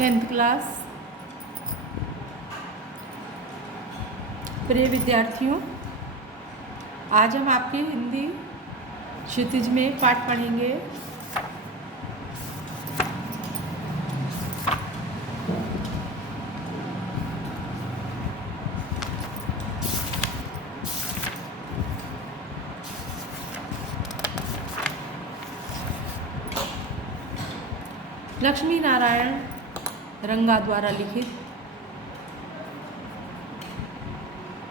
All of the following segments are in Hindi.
10th क्लास प्रिय विद्यार्थियों, आज हम आपके हिंदी क्षितिज में पाठ पढ़ेंगे। लक्ष्मी नारायण रंगा द्वारा लिखित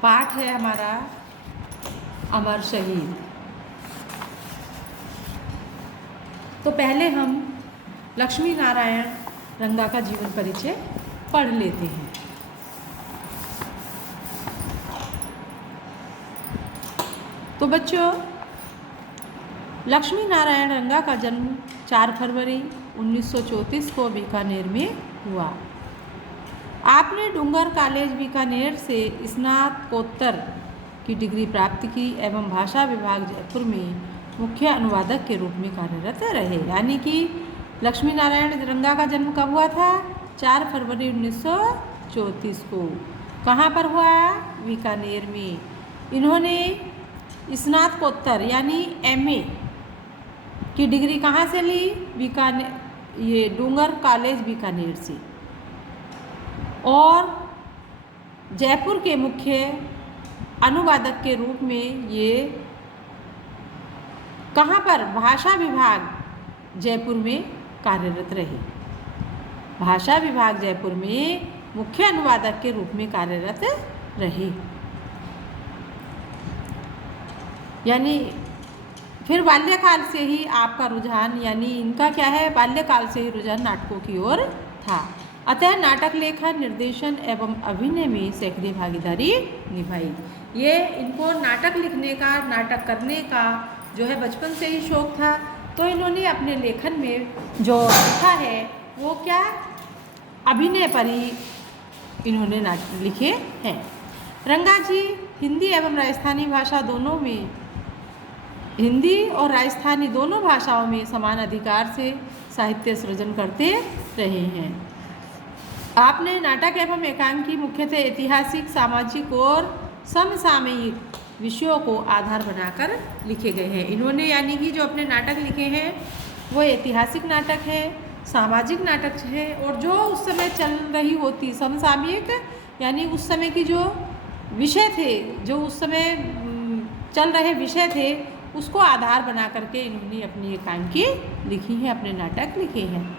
पाठ है हमारा अमर शहीद। तो पहले हम लक्ष्मी नारायण रंगा का जीवन परिचय पढ़ लेते हैं। तो बच्चों, लक्ष्मी नारायण रंगा का जन्म 4 फरवरी 1934 को बीकानेर में हुआ। आपने डूंगर कॉलेज बीकानेर से स्नातकोत्तर की डिग्री प्राप्त की एवं भाषा विभाग जयपुर में मुख्य अनुवादक के रूप में कार्यरत रहे। यानी कि लक्ष्मी नारायण रंगा का जन्म कब हुआ था? 4 फरवरी 1934 को। कहाँ पर हुआ? बीकानेर में। इन्होंने स्नातकोत्तर यानी MA की डिग्री कहाँ से ली? बीकानेर, ये डूंगर कॉलेज बीकानेर से। और जयपुर के मुख्य अनुवादक के रूप में ये कहाँ पर? भाषा विभाग जयपुर में कार्यरत रहे। भाषा विभाग जयपुर में मुख्य अनुवादक के रूप में कार्यरत रहे। यानी फिर बाल्यकाल से ही आपका रुझान, यानी इनका क्या है, बाल्यकाल से ही रुझान नाटकों की ओर था। अतः नाटक लेखन, निर्देशन एवं अभिनय में सक्रिय भागीदारी निभाई। ये इनको नाटक लिखने का, नाटक करने का जो है बचपन से ही शौक था। तो इन्होंने अपने लेखन में जो लिखा है वो क्या, अभिनय पर ही इन्होंने नाटक लिखे हैं। रंगा जी हिंदी एवं राजस्थानी भाषा दोनों में, हिंदी और राजस्थानी दोनों भाषाओं में समान अधिकार से साहित्य सृजन करते रहे हैं। आपने नाटक एवं एकांकी मुख्यतः ऐतिहासिक, सामाजिक और समसामयिक विषयों को आधार बनाकर लिखे गए हैं। इन्होंने यानी कि जो अपने नाटक लिखे हैं वो ऐतिहासिक नाटक है, सामाजिक नाटक है, और जो उस समय चल रही होती समसामयिक यानी उस समय की जो विषय थे, जो उस समय चल रहे विषय थे, उसको आधार बना करके इन्होंने अपनी एकांकी लिखी है, अपने नाटक लिखे हैं।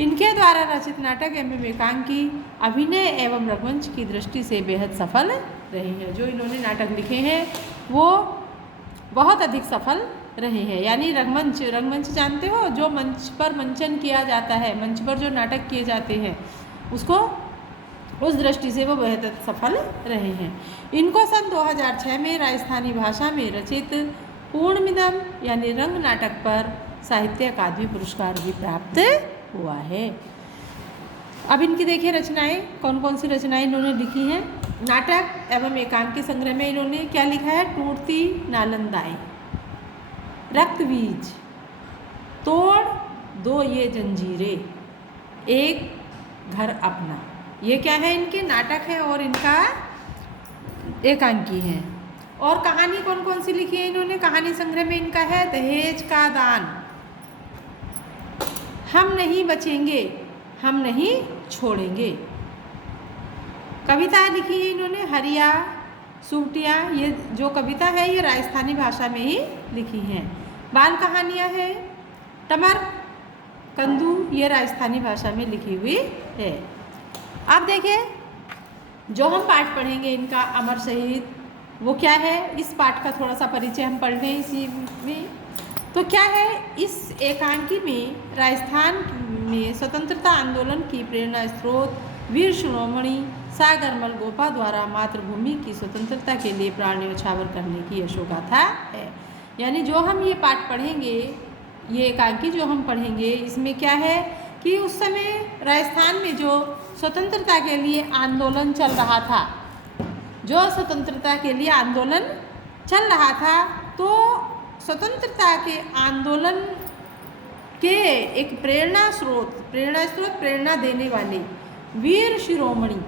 इनके द्वारा रचित नाटक एवं एकांकी अभिनय एवं रंगमंच की दृष्टि से बेहद सफल रहे हैं। जो इन्होंने नाटक लिखे हैं वो बहुत अधिक सफल रहे हैं। यानी रंगमंच, रंगमंच जानते हो, जो मंच पर मंचन किया जाता है, मंच पर जो नाटक किए जाते हैं, उसको उस दृष्टि से वो बेहद सफल रहे हैं। इनको सन 2006 में राजस्थानी भाषा में रचित पूर्णमिदम यानी रंग नाटक पर साहित्य अकादमी पुरस्कार भी प्राप्त हुआ है। अब इनकी देखिए रचनाएं, कौन कौन सी रचनाएं इन्होंने लिखी हैं। नाटक एवं एकांकी संग्रह में इन्होंने क्या लिखा है? टूटती नालंदाएं, रक्तबीज, तोड़ दो ये जंजीरें, एक घर अपना। ये क्या है? इनके नाटक है और इनका एकांकी है। और कहानी कौन कौन सी लिखी है इन्होंने? कहानी संग्रह में इनका है दहेज का दान, हम नहीं बचेंगे, हम नहीं छोड़ेंगे। कविता लिखी है इन्होंने हरिया सूटिया, ये जो कविता है ये राजस्थानी भाषा में ही लिखी हैं। बाल कहानियाँ है टमर कंदू, ये राजस्थानी भाषा में लिखी हुई है। अब देखिए जो हम पाठ पढ़ेंगे इनका अमर शहीद, वो क्या है, इस पाठ का थोड़ा सा परिचय हम पढ़ लें इसी में। तो क्या है, इस एकांकी में राजस्थान में स्वतंत्रता आंदोलन की प्रेरणा स्रोत वीर शिरोमणि सागरमल गोपा द्वारा मातृभूमि की स्वतंत्रता के लिए प्राण न्यौछावर करने की यशोगाथा है। यानी जो हम ये पाठ पढ़ेंगे, ये एकांकी जो हम पढ़ेंगे, इसमें क्या है कि उस समय राजस्थान में जो स्वतंत्रता के लिए आंदोलन चल रहा था, जो स्वतंत्रता के लिए आंदोलन चल रहा था, तो स्वतंत्रता के आंदोलन के एक प्रेरणा स्रोत, प्रेरणा देने वाले वीर शिरोमणि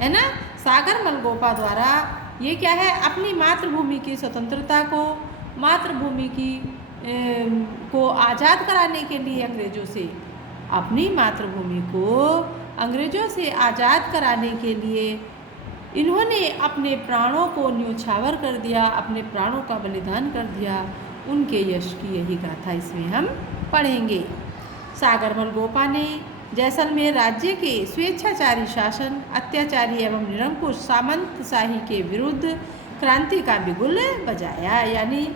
है ना, सागर मलगोपा द्वारा ये क्या है, अपनी मातृभूमि की स्वतंत्रता को, मातृभूमि की को आज़ाद कराने के लिए अंग्रेज़ों से, अपनी मातृभूमि को अंग्रेज़ों से आज़ाद कराने के लिए इन्होंने अपने प्राणों को न्योछावर कर दिया, अपने प्राणों का बलिदान कर दिया। उनके यश की यही गाथा इसमें हम पढ़ेंगे। सागर मलगोपा ने जैसलमेर राज्य के स्वेच्छाचारी शासन, अत्याचारी एवं निरंकुश सामंतशाही के विरुद्ध क्रांति का बिगुल बजाया। यानी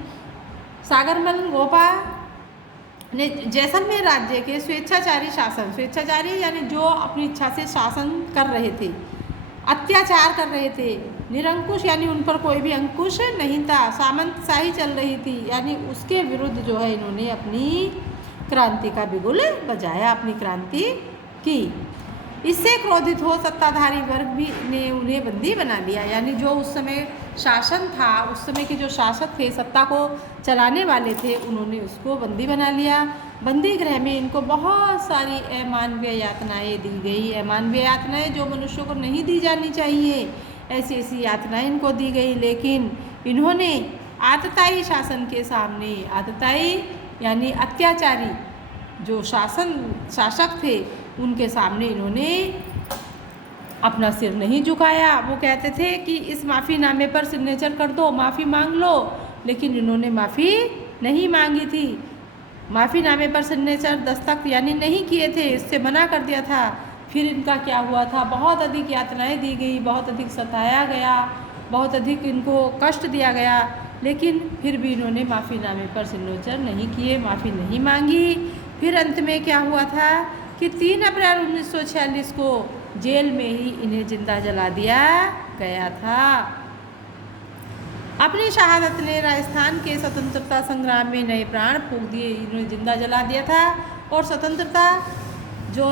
सागर मलगोपा ने जैसलमेर राज्य के स्वेच्छाचारी शासन, स्वेच्छाचारी यानी जो अपनी इच्छा से शासन कर रहे थे, अत्याचार कर रहे थे, निरंकुश यानी उन पर कोई भी अंकुश नहीं था, सामंतशाही चल रही थी, यानी उसके विरुद्ध जो है इन्होंने अपनी क्रांति का बिगुल बजाया, अपनी क्रांति की। इससे क्रोधित हो सत्ताधारी वर्ग भी ने उन्हें बंदी बना लिया। यानी जो उस समय शासन था, उस समय के जो शासक थे, सत्ता को चलाने वाले थे, उन्होंने उसको बंदी बना लिया। बंदी गृह में इनको बहुत सारी अमानवीय यातनाएँ दी गई, अमानवीय यातनाएँ जो मनुष्यों को नहीं दी जानी चाहिए, ऐसी ऐसी यातनाएँ इनको दी गई। लेकिन इन्होंने आतताई शासन के सामने, आतताई यानी अत्याचारी जो शासक थे, उनके सामने इन्होंने अपना सिर नहीं झुकाया। वो कहते थे कि इस माफ़ीनामे पर सिग्नेचर कर दो, माफ़ी मांग लो, लेकिन इन्होंने माफ़ी नहीं मांगी थी। माफ़ीनामे पर सिग्नेचर, दस्तखत यानी नहीं किए थे, इससे मना कर दिया था। फिर इनका क्या हुआ था, बहुत अधिक यातनाएं दी गई, बहुत अधिक सताया गया, बहुत अधिक इनको कष्ट दिया गया, लेकिन फिर भी इन्होंने माफ़ीनामे पर सिग्नेचर नहीं किए, माफ़ी नहीं मांगी। फिर अंत में क्या हुआ था कि 3 अप्रैल 1946 को जेल में ही इन्हें जिंदा जला दिया गया था। अपनी शहादत ने राजस्थान के स्वतंत्रता संग्राम में नए प्राण फूंक दिए। इन्होंने जिंदा जला दिया था और स्वतंत्रता जो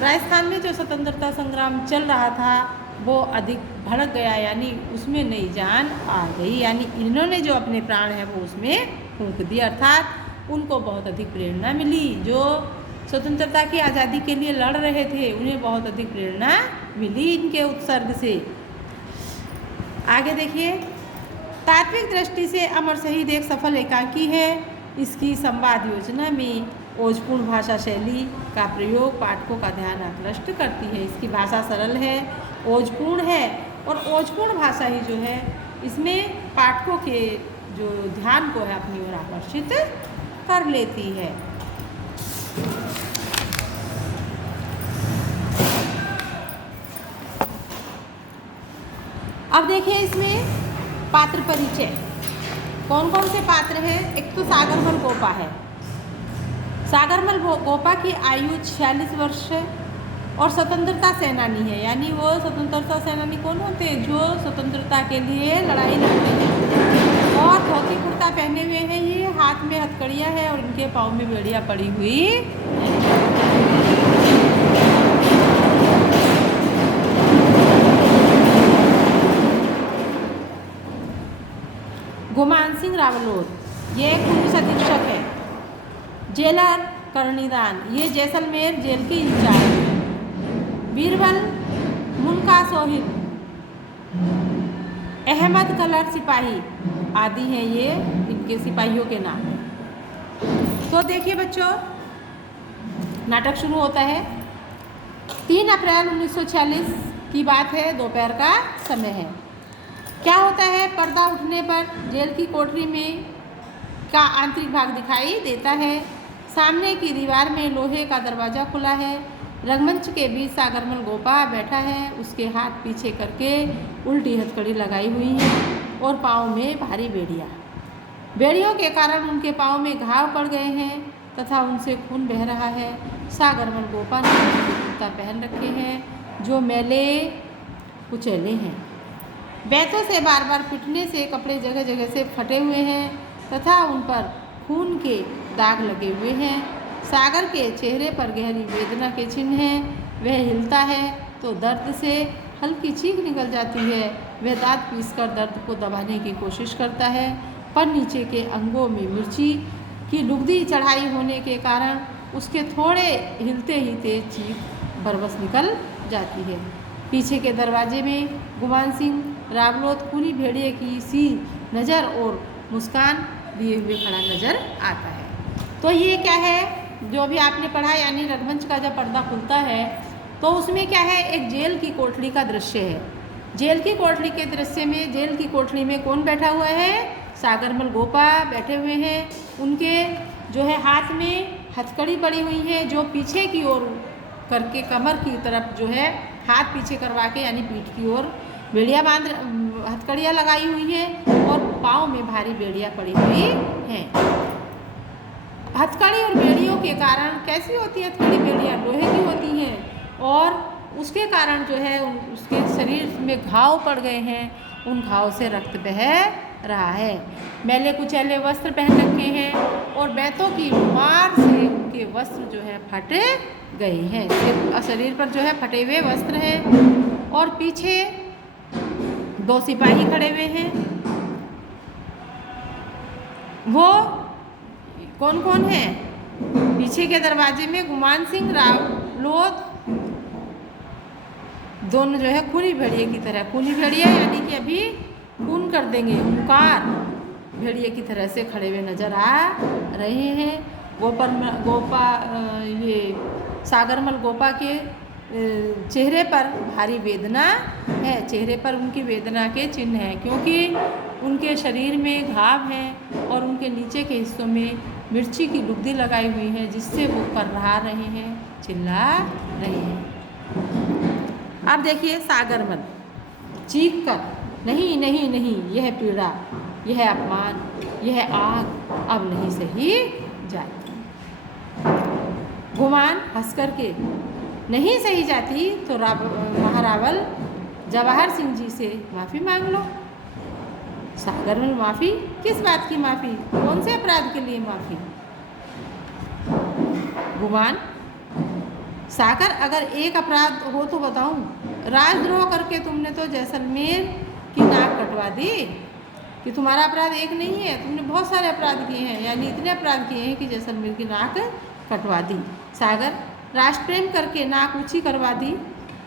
राजस्थान में जो स्वतंत्रता संग्राम चल रहा था वो अधिक भड़क गया, यानी उसमें नई जान आ गई। यानी इन्होंने जो अपने प्राण हैं वो उसमें फूंक दिए, अर्थात उनको बहुत अधिक प्रेरणा मिली। जो स्वतंत्रता की आज़ादी के लिए लड़ रहे थे, उन्हें बहुत अधिक प्रेरणा मिली इनके उत्सर्ग से। आगे देखिए, तात्विक दृष्टि से अमर शहीद एक सफल एकांकी है। इसकी संवाद योजना में ओजपूर्ण भाषा शैली का प्रयोग पाठकों का ध्यान आकृष्ट करती है। इसकी भाषा सरल है, ओजपूर्ण है, और ओजपूर्ण भाषा ही जो है इसमें पाठकों के जो ध्यान को है अपनी ओर आकर्षित कर लेती है। अब देखिए इसमें पात्र परिचय, कौन कौन से पात्र हैं। एक तो सागर मलगोपा है। सागर मलगोपा की आयु 46 वर्ष है और स्वतंत्रता सेनानी है। यानी वो स्वतंत्रता सेनानी कौन होते हैं, जो स्वतंत्रता के लिए लड़ाई लड़ते हैं। और धोती कुर्ता पहने हुए हैं, ये हाथ में हथकड़ियाँ है और इनके पाँव में बेड़ियाँ पड़ी हुई है। गुमान सिंह रावलोद, ये एक पुलिस अधीक्षक है। जेलर करणीदान, ये जैसलमेर जेल के इंचार्ज हैं। बीरबल मुनका सोहिल, अहमद कलर सिपाही आदि हैं ये इनके सिपाहियों के नाम। तो देखिए बच्चों, नाटक शुरू होता है। 3 अप्रैल 1946 की बात है, दोपहर का समय है। क्या होता है, पर्दा उठने पर जेल की कोठरी में का आंतरिक भाग दिखाई देता है। सामने की दीवार में लोहे का दरवाज़ा खुला है। रंगमंच के बीच सागर मलगोपा बैठा है। उसके हाथ पीछे करके उल्टी हथकड़ी लगाई हुई है और पाँव में भारी बेड़ियाँ। बेड़ियों के कारण उनके पाँव में घाव पड़ गए हैं तथा उनसे खून बह रहा है। सागर मलगोपा ने जूता पहन रखे हैं जो मैले कुचैले हैं। बैतों से बार बार पिटने से कपड़े जगह जगह से फटे हुए हैं तथा उन पर खून के दाग लगे हुए हैं। सागर के चेहरे पर गहरी वेदना के चिन्ह हैं। वह हिलता है तो दर्द से हल्की चीख निकल जाती है। वह दांत पीसकर दर्द को दबाने की कोशिश करता है, पर नीचे के अंगों में मिर्ची कि लुगदी चढ़ाई होने के कारण उसके थोड़े हिलते ही तेज चीख बरबस निकल जाती है। पीछे के दरवाजे में गुमान सिंह रावलोत खूनी भेड़िए की सी नज़र और मुस्कान लिए हुए खड़ा नज़र आता है। तो ये क्या है जो भी आपने पढ़ा, यानी रंगमंच का जब पर्दा खुलता है तो उसमें क्या है, एक जेल की कोठरी का दृश्य है। जेल की कोठरी के दृश्य में, जेल की कोठरी में कौन बैठा हुआ है, सागरमल गोपा बैठे हुए हैं। उनके जो है हाथ में हथकड़ी पड़ी हुई है, जो पीछे की ओर करके कमर की तरफ जो है हाथ पीछे करवा के, यानी पीठ की ओर बेड़ियाँ बांध, हथकड़ियाँ लगाई हुई हैं और पाँव में भारी बेड़ियाँ पड़ी हुई हैं। हथकड़ी और बेड़ियों के कारण कैसी होती है हथकड़ी बेड़ियाँ, लोहे की होती हैं और उसके कारण जो है उसके शरीर में घाव पड़ गए हैं, उन घाव से रक्त बह रहा है। मैले कुचैले वस्त्र पहन रखे हैं और बैतों की मार से उनके वस्त्र जो है फट गए हैं। शरीर पर जो है फटे हुए वस्त्र हैं और पीछे दो सिपाही खड़े हुए हैं। वो कौन कौन है? पीछे के दरवाजे में गुमान सिंह रावलोत दोनों जो है खूनी भेड़िए की तरह, खूनी भेड़िए यानी कि अभी खून कर देंगे, हुंकार भेड़िए की तरह से खड़े हुए नजर आ रहे हैं। ये सागरमल गोपा के चेहरे पर भारी वेदना है, चेहरे पर उनकी वेदना के चिन्ह हैं, क्योंकि उनके शरीर में घाव हैं और उनके नीचे के हिस्सों में मिर्ची की लुगदी लगाई हुई है, जिससे वो कर्रा रहे हैं, चिल्ला रहे हैं। अब देखिए सागरमल चीख कर, नहीं नहीं नहीं, यह पीड़ा, यह अपमान, यह आग अब नहीं सही जाती। गुमान हंस कर के, नहीं सही जाती तो महारावल जवाहर सिंह जी से माफ़ी मांग लो। सागरमल माफ़ी? किस बात की माफ़ी, कौन से अपराध के लिए माफ़ी? गुमान, सागर अगर एक अपराध हो तो बताऊं, राजद्रोह करके तुमने तो जैसलमेर की नाक कटवा दी। कि तुम्हारा अपराध एक नहीं है, तुमने बहुत सारे अपराध किए हैं, यानी इतने अपराध किए हैं कि जैसलमेर की नाक कटवा दी। सागर, राष्ट्र प्रेम करके नाक ऊंची करवा दी।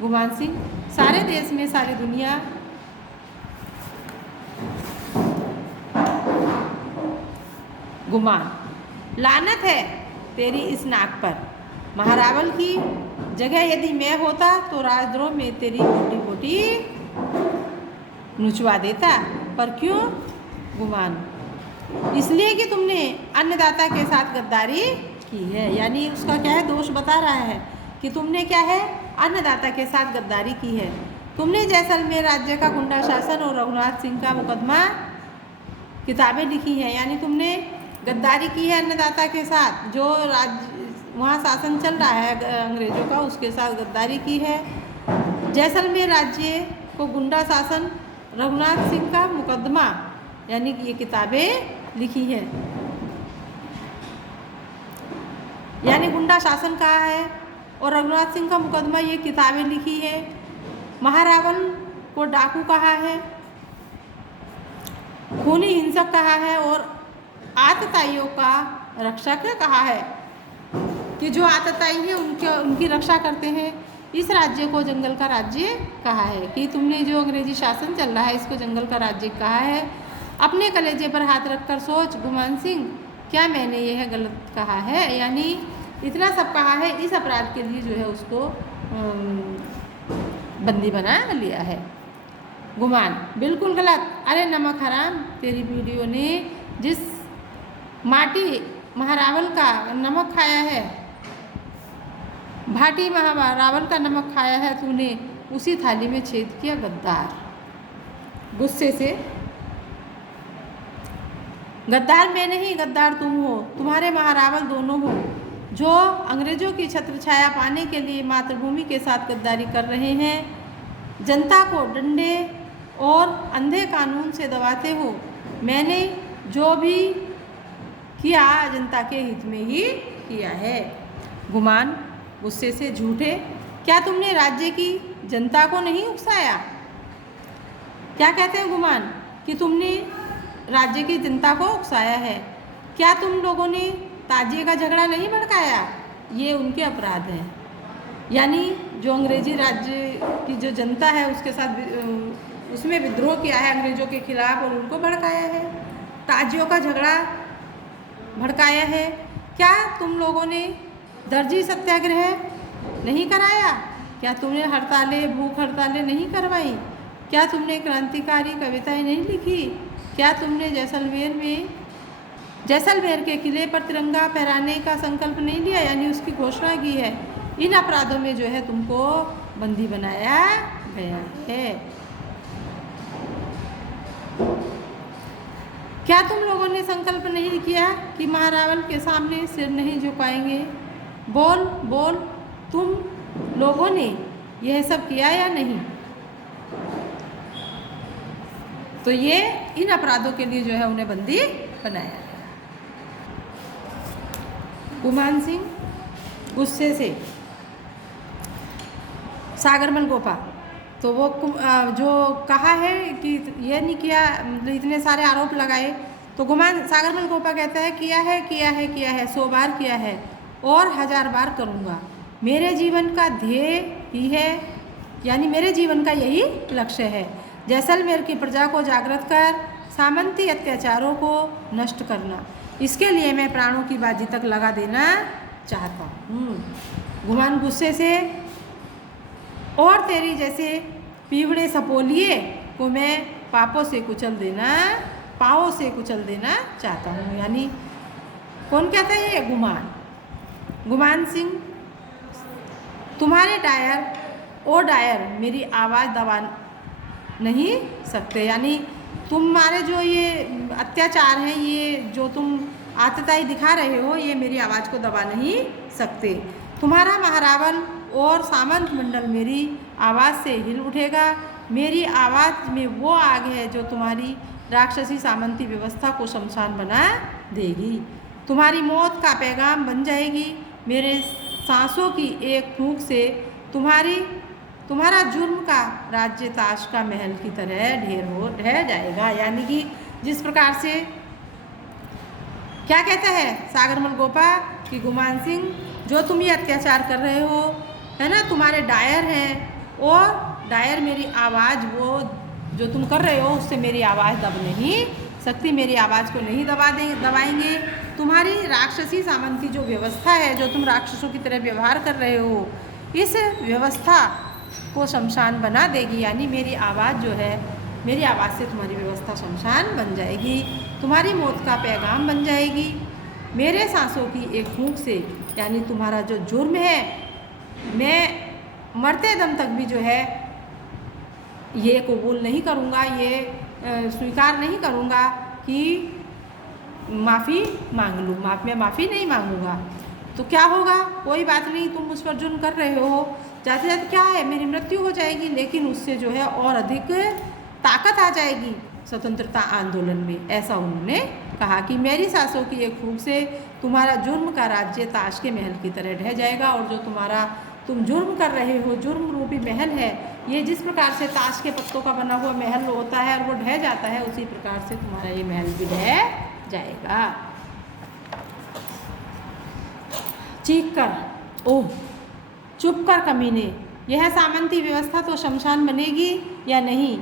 गुमान सिंह, सारे देश में सारी दुनिया गुमान, लानत है तेरी इस नाक पर। महारावल की जगह यदि मैं होता तो राजद्रोह में तेरी मोटी मोटी नुचवा देता, पर क्यों? गुमान, इसलिए कि तुमने अन्नदाता के साथ गद्दारी की है, यानी उसका क्या है, दोष बता रहा है कि तुमने क्या है, अन्नदाता के साथ गद्दारी की है। तुमने जैसलमेर राज्य का गुंडा शासन और रघुनाथ सिंह का मुकदमा किताबें लिखी हैं, यानी तुमने गद्दारी की है अन्नदाता के साथ, जो राज्य वहाँ शासन चल रहा है अंग्रेज़ों का, उसके साथ गद्दारी की है। जैसलमेर राज्य को गुंडा शासन, रघुनाथ सिंह का मुकदमा, यानी कि ये किताबें लिखी हैं, यानी गुंडा शासन कहा है और रघुनाथ सिंह का मुकदमा, ये किताबें लिखी है। महारावल को डाकू कहा है, खूनी हिंसक कहा है और आतताइयों का रक्षक कहा है, कि जो आतताई हैं उनकी रक्षा करते हैं। इस राज्य को जंगल का राज्य कहा है, कि तुमने जो अंग्रेजी शासन चल रहा है इसको जंगल का राज्य कहा है। अपने कलेजे पर हाथ रखकर सोच गुमान सिंह, क्या मैंने यह गलत कहा है? यानी इतना सब कहा है, इस अपराध के लिए जो है उसको बंदी बना लिया है। गुमान, बिल्कुल गलत। अरे नमक हराम, तेरी वीडियो ने जिस माटी महारावल का नमक खाया है, भाटी महारावल का नमक खाया है तूने, उसी थाली में छेद किया गद्दार। गुस्से से, गद्दार मैं नहीं, गद्दार तुम हो, तुम्हारे महारावल दोनों हो, जो अंग्रेजों की छत्र छाया पाने के लिए मातृभूमि के साथ गद्दारी कर रहे हैं, जनता को डंडे और अंधे कानून से दबाते हो। मैंने जो भी किया जनता के हित में ही किया है। गुमान गुस्से से, झूठे, क्या तुमने राज्य की जनता को नहीं उकसाया? क्या कहते हैं गुमान, कि तुमने राज्य की जनता को उकसाया है। क्या तुम लोगों ने ताजिए का झगड़ा नहीं भड़काया? ये उनके अपराध हैं। यानी जो अंग्रेजी राज्य की जो जनता है उसके साथ उसमें विद्रोह किया है अंग्रेज़ों के खिलाफ और उनको भड़काया है, ताजियों का झगड़ा भड़काया है। क्या तुम लोगों ने दर्जी सत्याग्रह नहीं कराया? क्या तुमने हड़तालें, भूख हड़तालें नहीं करवाई? क्या तुमने क्रांतिकारी कविताएं नहीं लिखी? क्या तुमने जैसलमेर के किले पर तिरंगा फहराने का संकल्प नहीं लिया, यानी उसकी घोषणा की है? इन अपराधों में जो है तुमको बंदी बनाया गया है। क्या तुम लोगों ने संकल्प नहीं किया कि महारावण के सामने सिर नहीं झुकाएंगे? बोल बोल, तुम लोगों ने यह सब किया या नहीं? तो ये इन अपराधों के लिए जो है उन्हें बंदी बनाया गया। गुमान सिंह गुस्से से सागरमल गोपा, तो वो जो कहा है कि ये नहीं किया, इतने सारे आरोप लगाए, तो सागरमल गोपा कहता है किया है किया है किया है, 100 बार किया है और 1000 बार करूँगा। मेरे जीवन का ध्येय ही है, यानी मेरे जीवन का यही लक्ष्य है, जैसलमेर की प्रजा को जागृत कर सामंती अत्याचारों को नष्ट करना। इसके लिए मैं प्राणों की बाजी तक लगा देना चाहता हूँ। गुमान गुस्से से, और तेरी जैसे पीवड़े सपोलिए को मैं पाँवों से कुचल देना चाहता हूँ। यानी कौन कहता है ये? गुमान सिंह, तुम्हारे डायर मेरी आवाज़ दबा नहीं सकते, यानी तुम्हारे जो ये अत्याचार हैं, ये जो तुम आतताई दिखा रहे हो, ये मेरी आवाज़ को दबा नहीं सकते। तुम्हारा महारावण और सामंत मंडल मेरी आवाज़ से हिल उठेगा। मेरी आवाज़ में वो आग है जो तुम्हारी राक्षसी सामंती व्यवस्था को शमशान बना देगी। तुम्हारी मौत का पैगाम बन जाएगी। मेरे सांसों की एक फूंक से तुम्हारा जुर्म का राज्य ताश का महल की तरह ढह जाएगा। यानी कि जिस प्रकार से क्या कहता है सागरमल गोपा कि गुमान सिंह, जो तुम ये अत्याचार कर रहे हो, है ना, तुम्हारे डायर हैं, और डायर मेरी आवाज़, वो जो तुम कर रहे हो उससे मेरी आवाज़ दब नहीं सकती, मेरी आवाज़ को नहीं दबाएंगे। तुम्हारी राक्षसी सामंती जो व्यवस्था है, जो तुम राक्षसों की तरह व्यवहार कर रहे हो, इस व्यवस्था को शमशान बना देगी। यानी मेरी आवाज़ जो है, मेरी आवाज़ से तुम्हारी व्यवस्था शमशान बन जाएगी, तुम्हारी मौत का पैगाम बन जाएगी। मेरे सांसों की एक फूंक से, यानी तुम्हारा जो जुर्म है, मैं मरते दम तक भी जो है ये कबूल नहीं करूँगा, ये स्वीकार नहीं करूँगा कि माफ़ी मांग लूँ, मैं माफ़ी नहीं मांगूँगा। तो क्या होगा? कोई बात नहीं, तुम उस पर जुर्म कर रहे हो, जाते जाते क्या है, मेरी मृत्यु हो जाएगी, लेकिन उससे जो है और अधिक ताकत आ जाएगी स्वतंत्रता आंदोलन में। ऐसा उन्होंने कहा कि मेरी सांसों की एक फूंक से तुम्हारा जुर्म का राज्य ताश के महल की तरह ढह जाएगा, और जो तुम जुर्म कर रहे हो, जुर्म रूपी महल है, ये जिस प्रकार से ताश के पत्तों का बना हुआ महल होता है और वो ढह जाता है, उसी प्रकार से तुम्हारा ये महल भी ढह जाएगा। चीख कर, ओह चुप कर कमीने, यह सामंती व्यवस्था तो शमशान बनेगी या नहीं?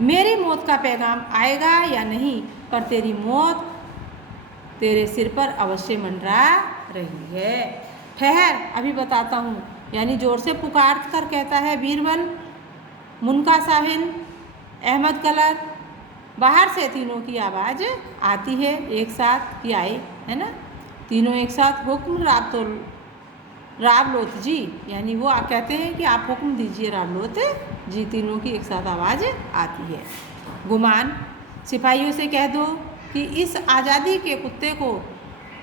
मेरी मौत का पैगाम आएगा या नहीं? पर तेरी मौत तेरे सिर पर अवश्य मंडरा रही है। ठहर, अभी बताता हूँ। यानी जोर से पुकार कर कहता है बीरबल, मुनका साहिल, अहमद कलर। बाहर से तीनों की आवाज़ आती है एक साथ कि आई, है ना, तीनों एक साथ। हुक्म रावलोत जी, यानी वो कहते हैं कि आप हुक्म दीजिए रावलोत जी। तीनों की एक साथ आवाज़ आती है। गुमान, सिपाहियों से कह दो कि इस आज़ादी के कुत्ते को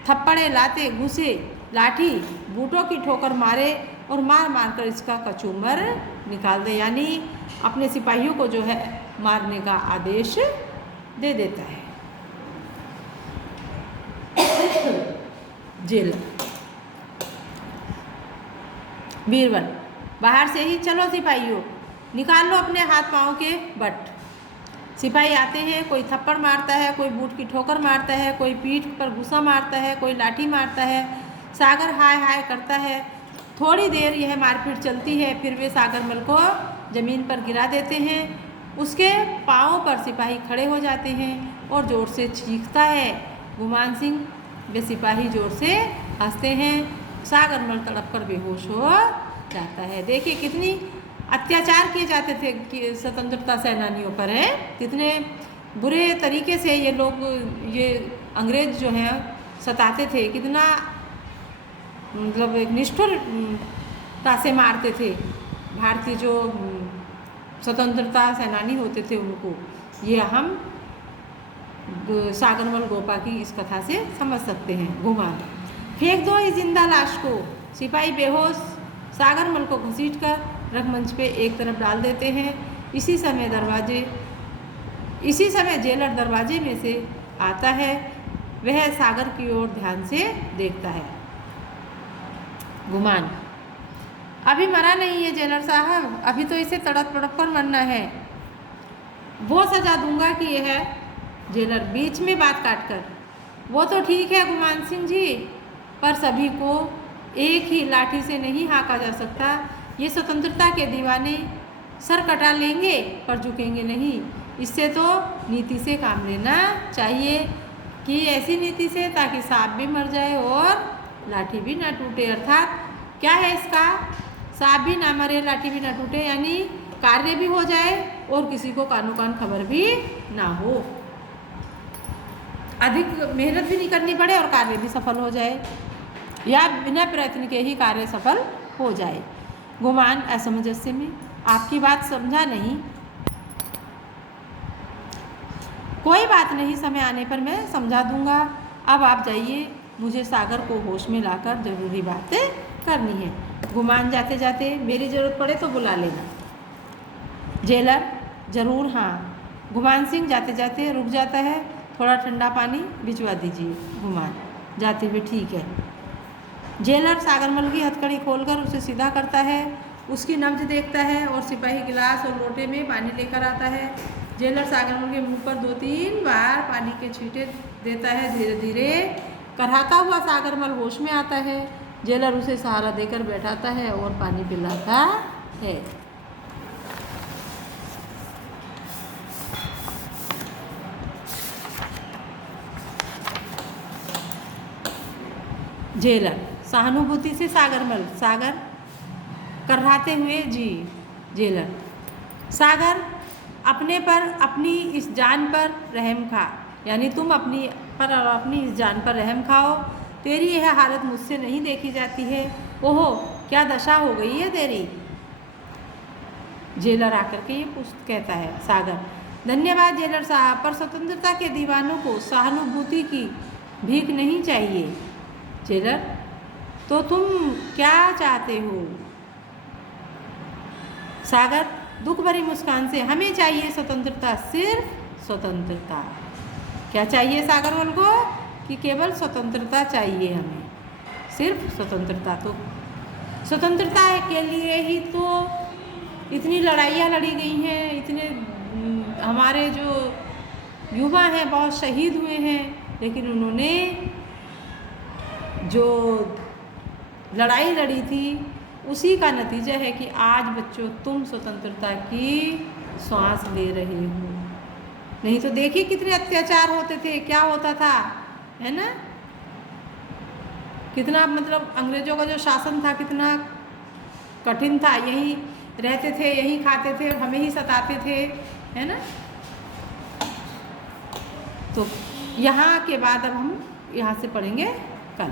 थप्पड़े लाते घुसे लाठी बूटों की ठोकर मारे और मार मार कर इसका कचूमर निकाल दे। यानी अपने सिपाहियों को जो है मारने का आदेश दे देता है। जेल बीरबल, बाहर से ही चलो सिपाहियों, निकाल लो अपने हाथ पाँव के बट। सिपाही आते हैं, कोई थप्पड़ मारता है, कोई बूट की ठोकर मारता है, कोई पीठ पर घुसा मारता है, कोई लाठी मारता है। सागर हाय हाय करता है। थोड़ी देर यह मारपीट चलती है, फिर वे सागरमल को ज़मीन पर गिरा देते हैं। उसके पाँव पर सिपाही खड़े हो जाते हैं और ज़ोर से चीखता है। गुमान सिंह वे सिपाही ज़ोर से हंसते हैं। सागरमल तड़प कर बेहोश हो जाता है। देखिए कितनी अत्याचार किए जाते थे कि स्वतंत्रता सेनानियों पर, है कितने बुरे तरीके से ये लोग, ये अंग्रेज जो हैं सताते थे, कितना मतलब एक निष्ठुरता से मारते थे भारतीय जो स्वतंत्रता सेनानी होते थे उनको। ये हम सागरमल गोपा की इस कथा से समझ सकते हैं। गुमान, फेंक दो इस जिंदा लाश को। सिपाही बेहोश सागरमल को घसीट कर रंगमंच पे एक तरफ डाल देते हैं। इसी समय जेलर दरवाजे में से आता है। वह सागर की ओर ध्यान से देखता है। गुमान, अभी मरा नहीं है जेलर साहब, अभी तो इसे तड़प तड़प कर मरना है। वो सजा दूंगा कि यह, जेलर बीच में बात काट कर, वो तो ठीक है गुमान सिंह जी, पर सभी को एक ही लाठी से नहीं हाँका जा सकता। ये स्वतंत्रता के दीवाने सर कटा लेंगे पर झुकेंगे नहीं। इससे तो नीति से काम लेना चाहिए कि ऐसी नीति से ताकि सांप भी मर जाए और लाठी भी ना टूटे। अर्थात क्या है इसका, सांप भी ना मरे, लाठी भी ना टूटे, यानी कार्य भी हो जाए और किसी को कानो कान खबर भी ना हो, अधिक मेहनत भी नहीं करनी पड़े और कार्य भी सफल हो जाए, या बिना प्रयत्न के ही कार्य सफल हो जाए। गुमान असमंजस्य में, आपकी बात समझा नहीं। कोई बात नहीं, समय आने पर मैं समझा दूंगा। अब आप जाइए, मुझे सागर को होश में लाकर जरूरी बातें करनी है। गुमान जाते जाते, मेरी ज़रूरत पड़े तो बुला लेना। जेलर, जरूर हाँ। गुमान सिंह जाते जाते रुक जाता है। थोड़ा ठंडा पानी भिजवा दीजिए। गुमान जाते हुए, ठीक है। जेलर सागरमल की हथकड़ी खोलकर उसे सीधा करता है, उसकी नब्ज देखता है और सिपाही गिलास और लोटे में पानी लेकर आता है। जेलर सागरमल के मुंह पर 2-3 बार पानी के छींटे देता है। धीरे धीरे कराहता हुआ सागरमल होश में आता है। जेलर उसे सहारा देकर बैठाता है और पानी पिलाता है। जेलर सहानुभूति से सागरमल, सागर कराहते हुए, जी। जेलर, सागर अपने पर, अपनी इस जान पर रहम खा, यानी तुम अपनी पर और अपनी इस जान पर रहम खाओ। तेरी यह हालत मुझसे नहीं देखी जाती है। ओहो, क्या दशा हो गई है तेरी। जेलर आकर के ये कहता है। सागर, धन्यवाद जेलर साहब, पर स्वतंत्रता के दीवानों को सहानुभूति की भीख नहीं चाहिए। जेलर, तो तुम क्या चाहते हो। सागर दुख भरी मुस्कान से, हमें चाहिए स्वतंत्रता, सिर्फ स्वतंत्रता। क्या चाहिए सागरमल को, कि केवल स्वतंत्रता चाहिए हमें, सिर्फ स्वतंत्रता। तो स्वतंत्रता के लिए ही तो इतनी लड़ाइयाँ लड़ी गई हैं, इतने हमारे जो युवा हैं बहुत शहीद हुए हैं, लेकिन उन्होंने जो लड़ाई लड़ी थी उसी का नतीजा है कि आज बच्चों तुम स्वतंत्रता की सांस ले रहे हो। नहीं तो देखिए कितने अत्याचार होते थे, क्या होता था, है ना। कितना मतलब अंग्रेजों का जो शासन था कितना कठिन था। यहीं रहते थे, यहीं खाते थे, हमें ही सताते थे, है ना। तो यहाँ के बाद अब हम यहाँ से पढ़ेंगे कल।